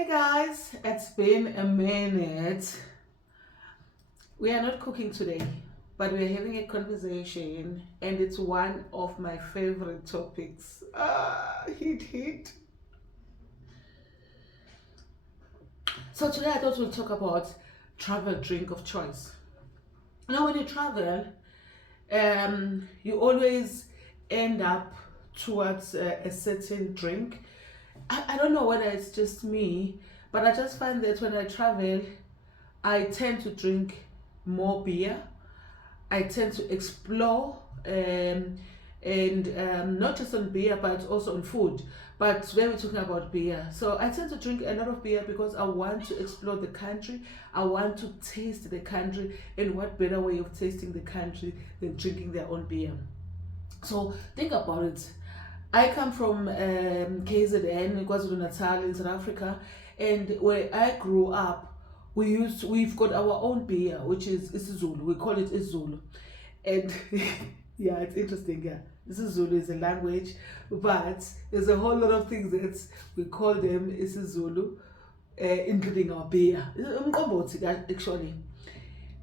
Hey guys, it's been a minute. We are not cooking today, but we are having a conversation, and it's one of my favorite topics. Hit. So today I thought we'll talk about travel drink of choice. Now, when you travel, you always end up towards a certain drink. I don't know whether it's just me, but I just find that when I travel, I tend to drink more beer. I tend to explore and not just on beer but also on food. But when we're talking about beer, so I tend to drink a lot of beer because I want to explore the country. I want to taste the country, and what better way of tasting the country than drinking their own beer? So think about it. I come from KZN, KwaZulu-Natal in South Africa, and where I grew up, we've got our own beer, which is isiZulu. We call it isiZulu, and yeah, it's interesting. Yeah, isiZulu is a language, but there's a whole lot of things that we call them isiZulu, including our beer. Umqombothi, actually.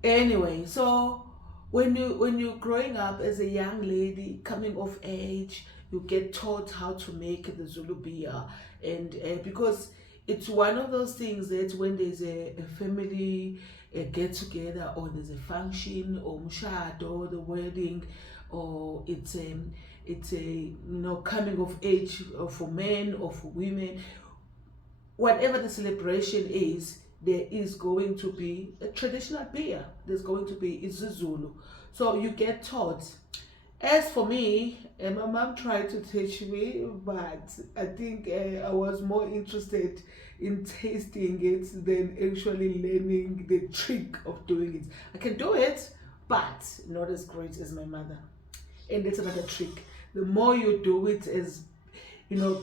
Anyway, so when you're growing up as a young lady coming of age, you get taught how to make the Zulu beer, and because it's one of those things that when there's a family get together, or there's a function or mshado, the wedding, or it's a coming of age for men or for women, whatever the celebration is, there is going to be a traditional beer. There's going to be isiZulu. So you get taught. As for me, my mom tried to teach me, but I think I was more interested in tasting it than actually learning the trick of doing it. I can do it, but not as great as my mother. And that's another trick. The more you do it as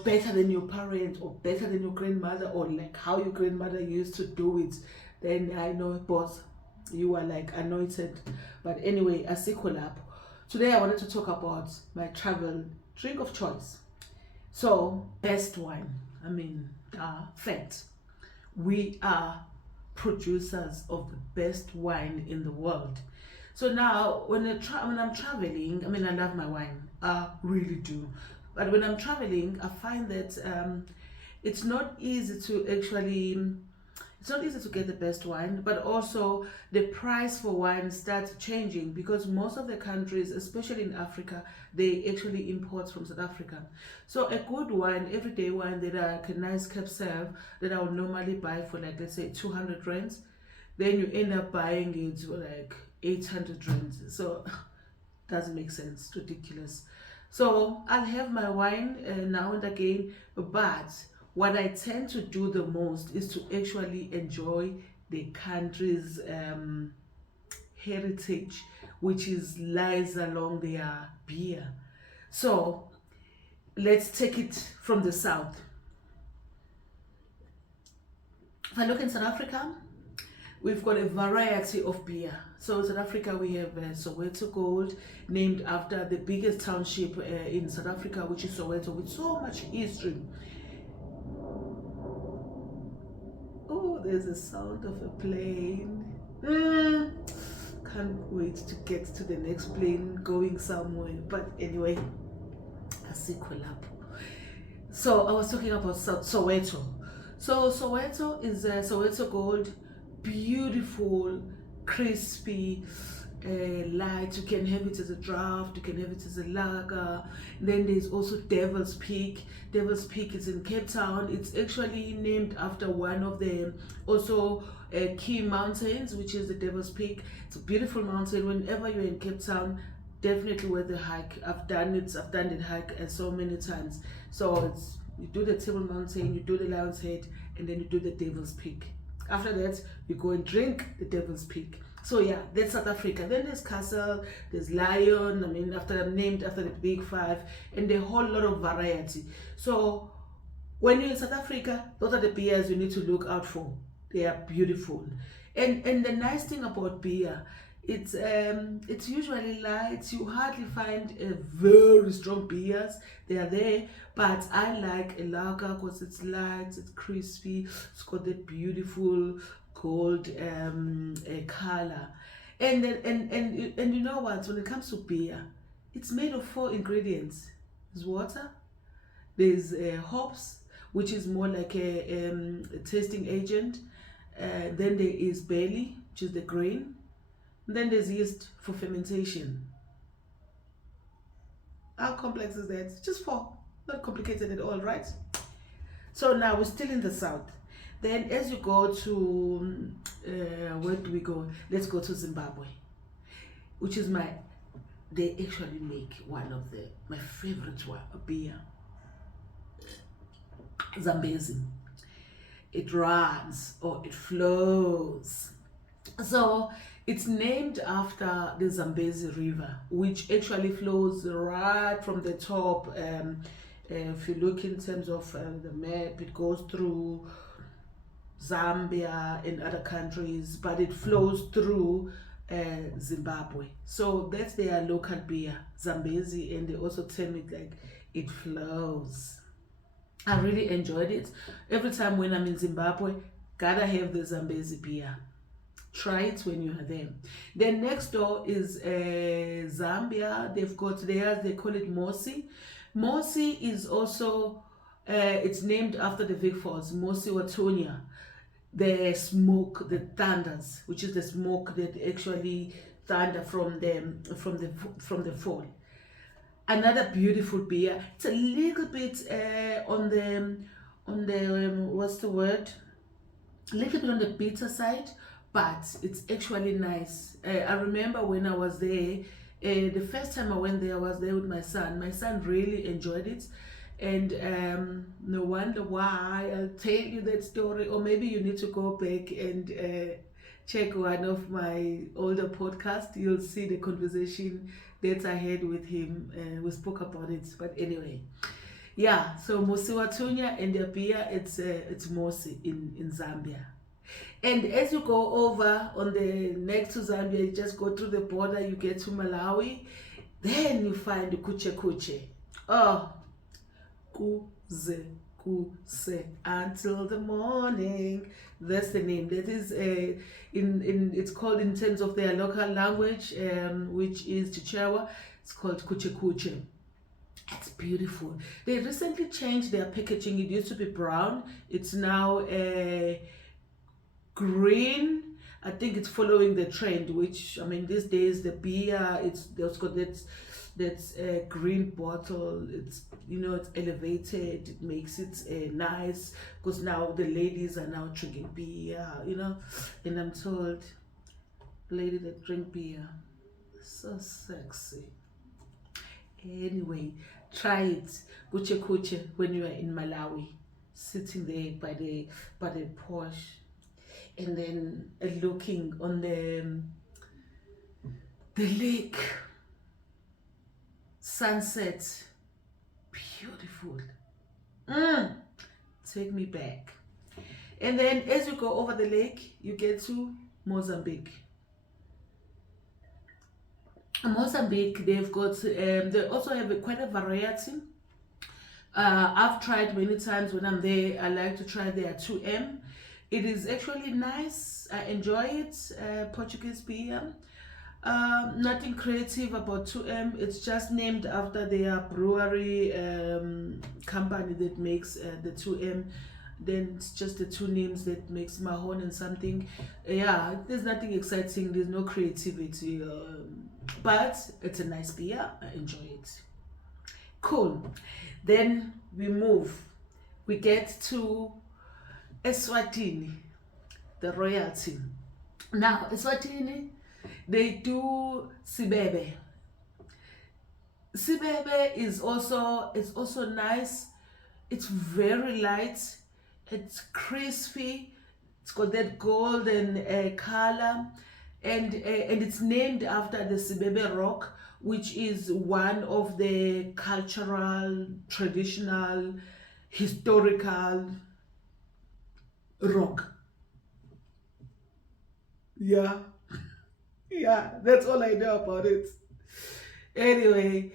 better than your parent or better than your grandmother, or like how your grandmother used to do it, then I know, boss, you are like anointed. But anyway, a sequel up. Today I wanted to talk about my travel drink of choice. So, best wine. I mean, fact. We are producers of the best wine in the world. So now, when I'm traveling, I mean, I love my wine. I really do. But when I'm traveling, I find that it's not easy to get the best wine, but also the price for wine starts changing, because most of the countries, especially in Africa, they actually import from South Africa. So a good wine, everyday wine that a nice cab serve, that I would normally buy for, like, let's say 200 rands, then you end up buying it for like 800 rands. So doesn't make sense, ridiculous. So I'll have my wine now and again, but what I tend to do the most is to actually enjoy the country's heritage, which lies along their beer. So let's take it from the south. If I look in South Africa, we've got a variety of beer. So in South Africa, we have Soweto Gold, named after the biggest township in South Africa, which is Soweto, with so much history. Oh, there's a sound of a plane. Can't wait to get to the next plane going somewhere. But anyway, a sequel up. So I was talking about Soweto. So Soweto is Soweto Gold, beautiful, crispy, light. You can have it as a draft, you can have it as a lager. Then there's also Devil's Peak. Devil's Peak is in Cape Town. It's actually named after one of the also key mountains, which is the Devil's Peak. It's a beautiful mountain. Whenever you're in Cape Town, definitely worth the hike. I've done that hike so many times. So you do the Table Mountain, you do the Lion's Head, and then you do the Devil's Peak. After that, you go and drink the Devil's Peak. So yeah, that's South Africa. Then there's Castle, there's Lion, named after the Big Five, and a whole lot of variety. So when you're in South Africa, those are the beers you need to look out for. They are beautiful. And the nice thing about beer It's usually light. You hardly find very strong beers. They are there, but I like a lager because it's light, it's crispy, it's got that beautiful gold color. And you know what? When it comes to beer, it's made of 4 ingredients. There's water, there's hops, which is more like a tasting agent. Then there is barley, which is the grain. Then there's yeast for fermentation. How complex is that? Just 4. Not complicated at all, right? So now we're still in the south. Then as you go to, where do we go? Let's go to Zimbabwe, which is they actually make one of my favorite beer, Zambezi. It runs or it flows. So it's named after the Zambezi River, which actually flows right from the top. If you look in terms of the map, it goes through Zambia and other countries, but it flows through Zimbabwe. So that's their local beer, Zambezi, and they also term it like it flows. I really enjoyed it. Every time when I'm in Zimbabwe, gotta have the Zambezi beer. Try it when you are there. Then next door is Zambia. They've got theirs, they call it Mosi. Mosi is also, it's named after the Vic Falls, Mosi-oa-Tunya. The smoke, the thunders, which is the smoke that actually thunder from the fall. Another beautiful beer. It's a little bit on the what's the word? A little bit on the bitter side, but it's actually nice. I remember when I was there, the first time I went there, I was there with my son. My son really enjoyed it, and no wonder why. I'll tell you that story, or maybe you need to go back and check one of my older podcasts. You'll see the conversation that I had with him. We spoke about it, but anyway, yeah. So Mosi-oa-Tunya and their beer, it's Mosi in Zambia. And as you go over on the next to Zambia, you just go through the border, you get to Malawi, then you find the Kuche Kuche. Oh, Kuze Kuse until the morning. That's the name. That is it's called in terms of their local language, which is Chichewa. It's called Kuche Kuche. It's beautiful. They recently changed their packaging. It used to be brown. It's now green. I think it's following the trend, which, I mean, these days the beer, it's got that green bottle. It's, it's elevated. It makes it nice, because now the ladies are now drinking beer, and I'm told, lady that drink beer, so sexy. Anyway, try it, kuche kuche, when you are in Malawi, sitting there by the Porsche, and then looking on the lake, sunset, beautiful. Take me back. And then as you go over the lake, you get to Mozambique. Mozambique, they've got they also have quite a variety. I've tried many times when I'm there. I like to try their 2M. It is actually nice. I enjoy it. Portuguese beer. Nothing creative about 2M. It's just named after their brewery company that makes the 2M. Then it's just the two names that makes Mahon and something. Yeah, there's nothing exciting. There's no creativity. But it's a nice beer. I enjoy it. Cool. Then we move. We get to Eswatini, the royalty. Now, Eswatini, they do sibebe. Sibebe is also nice. It's very light. It's crispy. It's got that golden color, and it's named after the Sibebe rock, which is one of the cultural, traditional, historical rock. Yeah. Yeah, that's all I know about it. Anyway,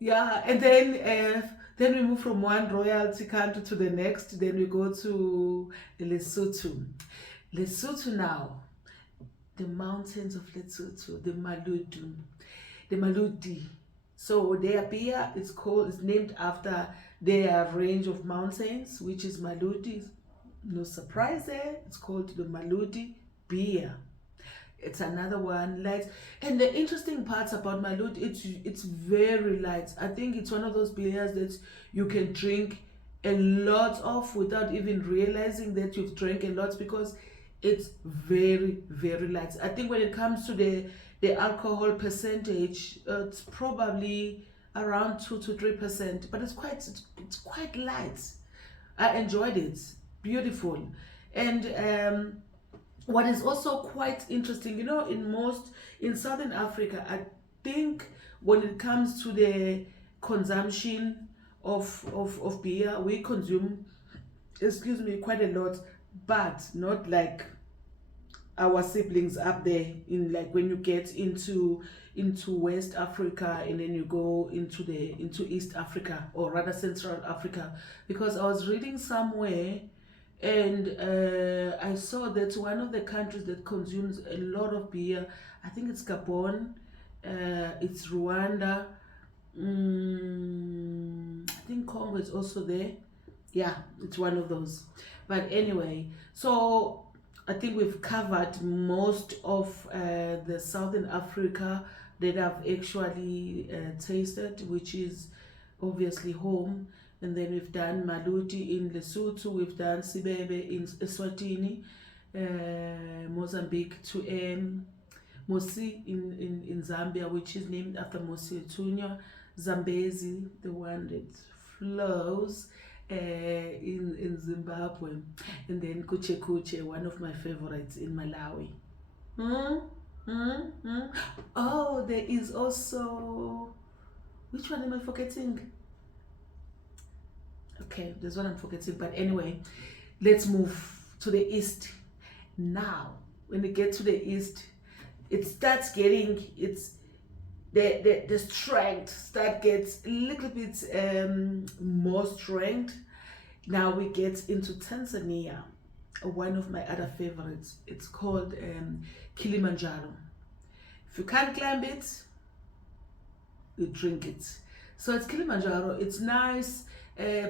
yeah, and then we move from one royalty country to the next. Then we go to Lesotho. Lesotho now, the mountains of Lesotho, the Maludi. So their beer is named after their range of mountains, which is Maludi. No surprise there. It's called the Maludi beer. It's another one light, and the interesting parts about my loot, it's very light. I think it's one of those beers that you can drink a lot of without even realizing that you've drank a lot, because it's very light. I think when it comes to the alcohol percentage, it's probably around 2 to 3%, but it's quite light. I enjoyed it. Beautiful. And what is also quite interesting, in Southern Africa, I think when it comes to the consumption of beer, we consume, excuse me, quite a lot, but not like our siblings up there, in like when you get into West Africa, and then you go into East Africa, or rather Central Africa. Because I was reading somewhere, and I saw that one of the countries that consumes a lot of beer, I think it's Gabon, it's Rwanda, I think Congo is also there. Yeah, it's one of those. But anyway, so I think we've covered most of the Southern Africa that I've actually tasted, which is obviously home. And then we've done Maluti in Lesotho, we've done Sibebe in Eswatini, Mozambique to Mosi in Zambia, which is named after Mosi-oa-Tunya, Zambezi, the one that flows in Zimbabwe, and then Kuche Kuche, one of my favorites in Malawi. Mm, Oh, there is also, which one am I forgetting? Okay, there's one I'm forgetting, but anyway, let's move to the east. Now, when we get to the east, it starts getting the strength start gets a little bit more strength. Now we get into Tanzania, one of my other favorites. It's called Kilimanjaro. If you can't climb it, you drink it. So it's Kilimanjaro. It's nice.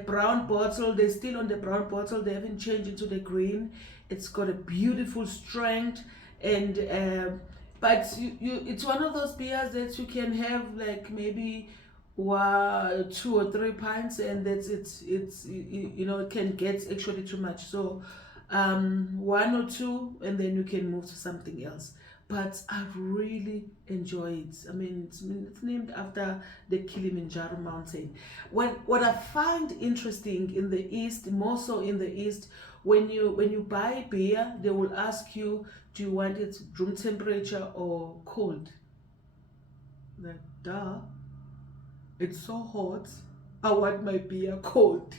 Brown bottle. They're still on the brown bottle. They haven't changed into the green. It's got a beautiful strength, and but it's one of those beers that you can have like maybe 2 or 3 pints, and that's it can get actually too much. So one or two, and then you can move to something else. But I really enjoy it. I mean, it's named after the Kilimanjaro mountain. What I find interesting in the East, more so in the East, when you buy beer, they will ask you, do you want it room temperature or cold? Like, duh. It's so hot. I want my beer cold.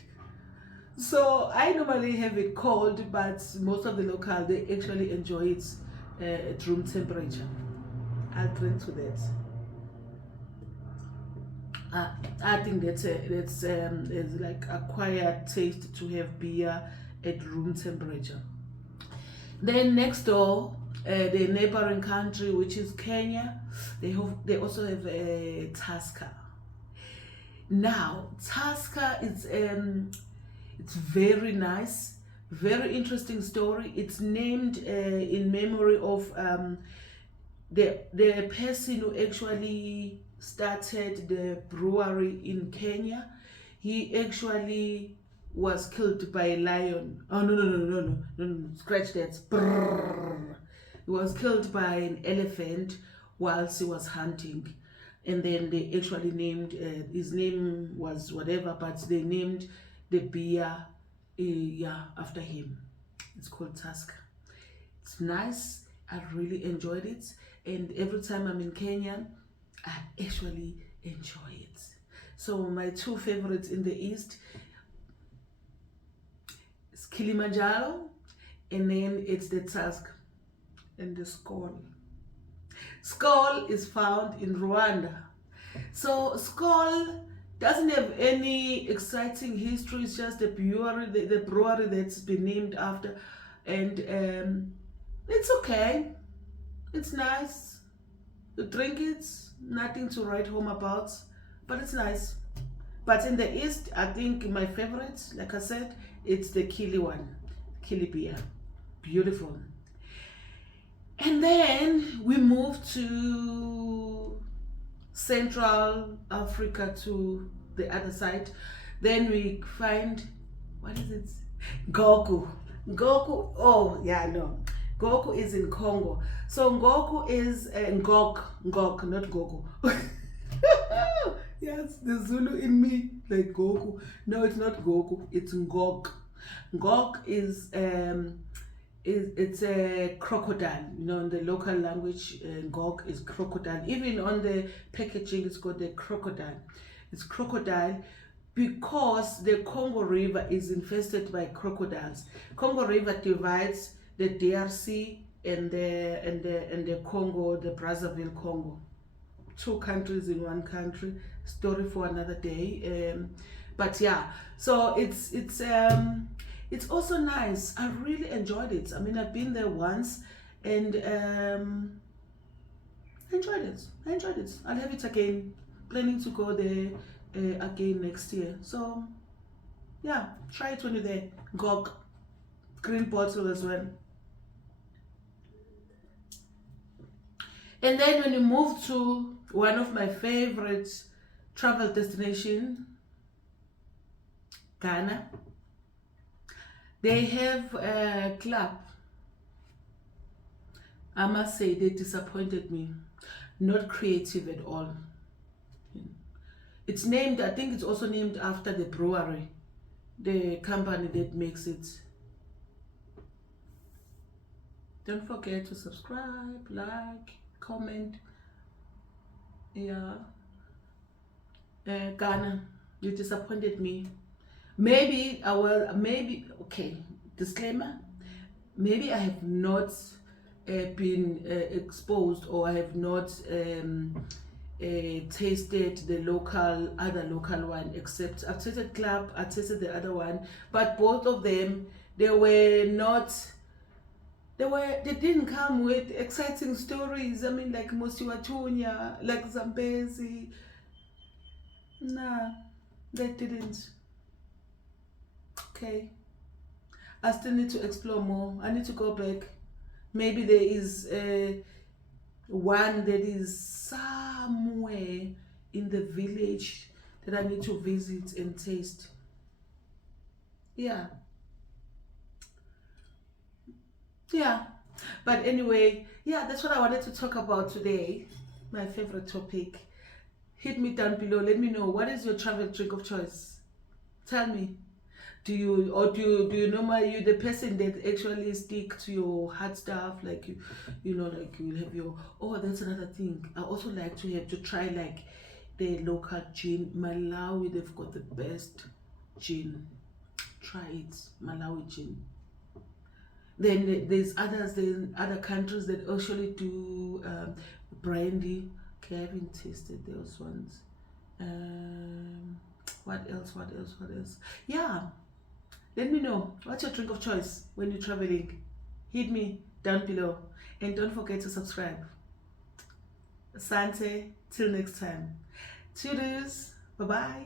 So I normally have it cold, but most of the local, they actually enjoy it at room temperature. I'll drink to that. I think it's like acquired taste to have beer at room temperature. Then next door, the neighboring country, which is Kenya, they also have a Tusker. Now Tusker is it's very nice, very interesting story. It's named in memory of the person who actually started the brewery in Kenya. He actually was killed by a lion. Oh, no, scratch that. Brrr. He was killed by an elephant whilst he was hunting. And then they actually named, his name was whatever, but they named the beer after him. It's called Tusker. It's nice. I really enjoyed it. And every time I'm in Kenya, I actually enjoy it. So my two favorites in the East is Kilimanjaro, and then it's the Tusk and the Skull. Skol is found in Rwanda. So Skol doesn't have any exciting history. It's just a brewery, the brewery that's been named after, and it's okay. It's nice. You drink it, nothing to write home about, but it's nice. But in the East, I think my favorite, like I said, it's the Kili one, Kili beer. Beautiful. And then we moved to Central Africa, to the other side. Then we find, what is it? Goku. Goku, oh yeah, I know. Goku is in Congo. So Goku is Ngok, not Goku. Yes, the Zulu in me, like Goku. No, it's not Goku, it's Ngok. Ngok is it's a crocodile. You know, in the local language, Ngok is crocodile. Even on the packaging, it's called the crocodile. It's crocodile because the Congo River is infested by crocodiles. Congo River divides the DRC and the Congo, the Brazzaville Congo. Two countries in one country. Story for another day. But yeah, so it's also nice. I really enjoyed it. I mean, I've been there once, and I enjoyed it. I'll have it again. Planning to go there again next year. So yeah, try it when you're there. Gog, green bottle as well. And then when you move to one of my favorite travel destination, Ghana, they have a club. I must say they disappointed me. Not creative at all. It's named, I think it's also named after the brewery, the company that makes it. Don't forget to subscribe, like, comment. Yeah. Ghana, you disappointed me. Maybe I will, okay, disclaimer, maybe I have not been exposed, or I have not tasted the other local one, except I've tasted club, I tasted the other one, but both of them, they didn't come with exciting stories. I mean, like Mosi-oa-Tunya, like Zambezi. Nah, they didn't. Okay, I still need to explore more. I need to go back. Maybe there is one that is somewhere in the village that I need to visit and taste. Yeah. But anyway, yeah, that's what I wanted to talk about today. My favorite topic. Hit me down below. Let me know, what is your travel drink of choice? Tell me. Do you normally, you the person that actually stick to your hard stuff, like like you have your, oh, that's another thing. I also like to try like the local gin. Malawi, they've got the best gin. Try it, Malawi gin. Then there's other countries that actually do brandy. Okay, I haven't tasted those ones. What else? Yeah, let me know, what's your drink of choice when you're traveling? Hit me down below, and don't forget to subscribe. Asante, till next time. Cheers, bye bye.